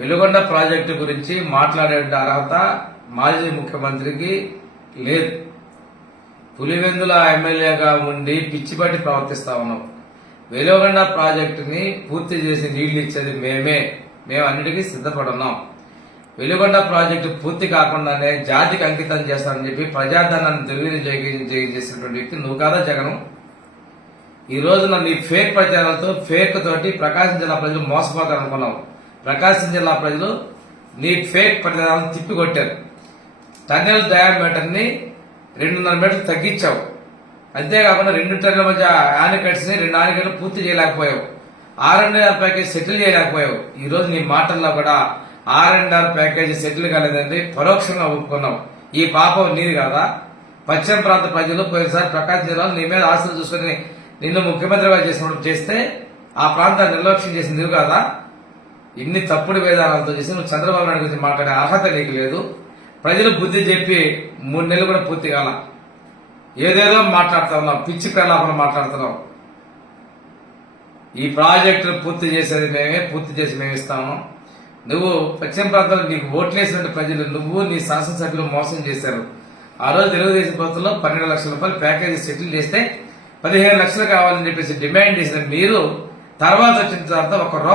Veligonda project గురించి మాట్లాడే అర్హత మాజీ ముఖ్యమంత్రికి లేదు పులివెందుల ఎమ్మెల్యేగా ఉండి పిచ్చిబట్టి ప్రవర్తిస్తా ఉన్నాం వెలుగొండ ప్రాజెక్టుని పూర్తి చేసి నీళ్లు ఇచ్చేది మేమే మేము అన్నిటికీ సిద్ధపడున్నాం వెలుగొండ ప్రాజెక్టు పూర్తి కాకుండానే జాతికి అంకితం చేస్తానని చెప్పి ప్రజాధనాన్ని దుర్వినియోగం చేసినటువంటి వ్యక్తి నువ్వు కాదా జగనం ఈ రోజున మీ ఫేక్ ప్రచారంతో ఫేక్ తోటి ప్రకాశం జిల్లా ప్రజలు మోసపోతారనుకున్నాం ప్రకాశం జిల్లా ప్రజలు నీ ఫేక్ ప్రచారాలను తిప్పికొట్టారు టన్నెల్ ని రెండున్నర మీటర్లు తగ్గించావు అంతేకాకుండా రెండు టన్నుల మధ్య ని రెండు ఆనికట్లు పూర్తి చేయలేకపోయావు ఆర్ఎన్ఆర్ ప్యాకేజ్ సెటిల్ చేయలేకపోయావు ఈరోజు నీ మాటల్లో కూడా ఆర్ఎన్ఆర్ ప్యాకేజ్ సెటిల్ కాలేదండి పరోక్షంగా ఒప్పుకున్నావు ఈ పాపం నీది కాదా పశ్చిమ ప్రాంత ప్రజలు పోయినసారి ప్రకాశం జిల్లాలో నీ మీద ఆశలు చూసుకుని నిన్ను ముఖ్యమంత్రిగా గారు చేసినప్పుడు చేస్తే ఆ ప్రాంతాన్ని నిర్లక్ష్యం చేసింది కాదా ఇన్ని తప్పుడు వేదాలతో చేసి నువ్వు చంద్రబాబు నాయుడు గురించి మాట్లాడే అర్హత నీకు లేదు ప్రజలు బుద్ధి చెప్పి మూడు నెలలు కూడా పూర్తి కాల ఏదేదో ఉన్నావు పిచ్చి ప్రలాపన మాట్లాడుతున్నావు ఈ ప్రాజెక్టును పూర్తి చేసేది మేమే పూర్తి చేసి మేము ఇస్తాము నువ్వు పశ్చిమ ప్రాంతంలో నీకు ఓట్లేసినట్టు ప్రజలు నువ్వు నీ శాసనసభ్యులు మోసం చేశారు ఆ రోజు తెలుగుదేశం ప్రభుత్వంలో పన్నెండు లక్షల రూపాయలు ప్యాకేజీ సెటిల్ చేస్తే పదిహేను లక్షలు కావాలని చెప్పేసి డిమాండ్ చేసిన మీరు తర్వాత వచ్చిన తర్వాత ఒక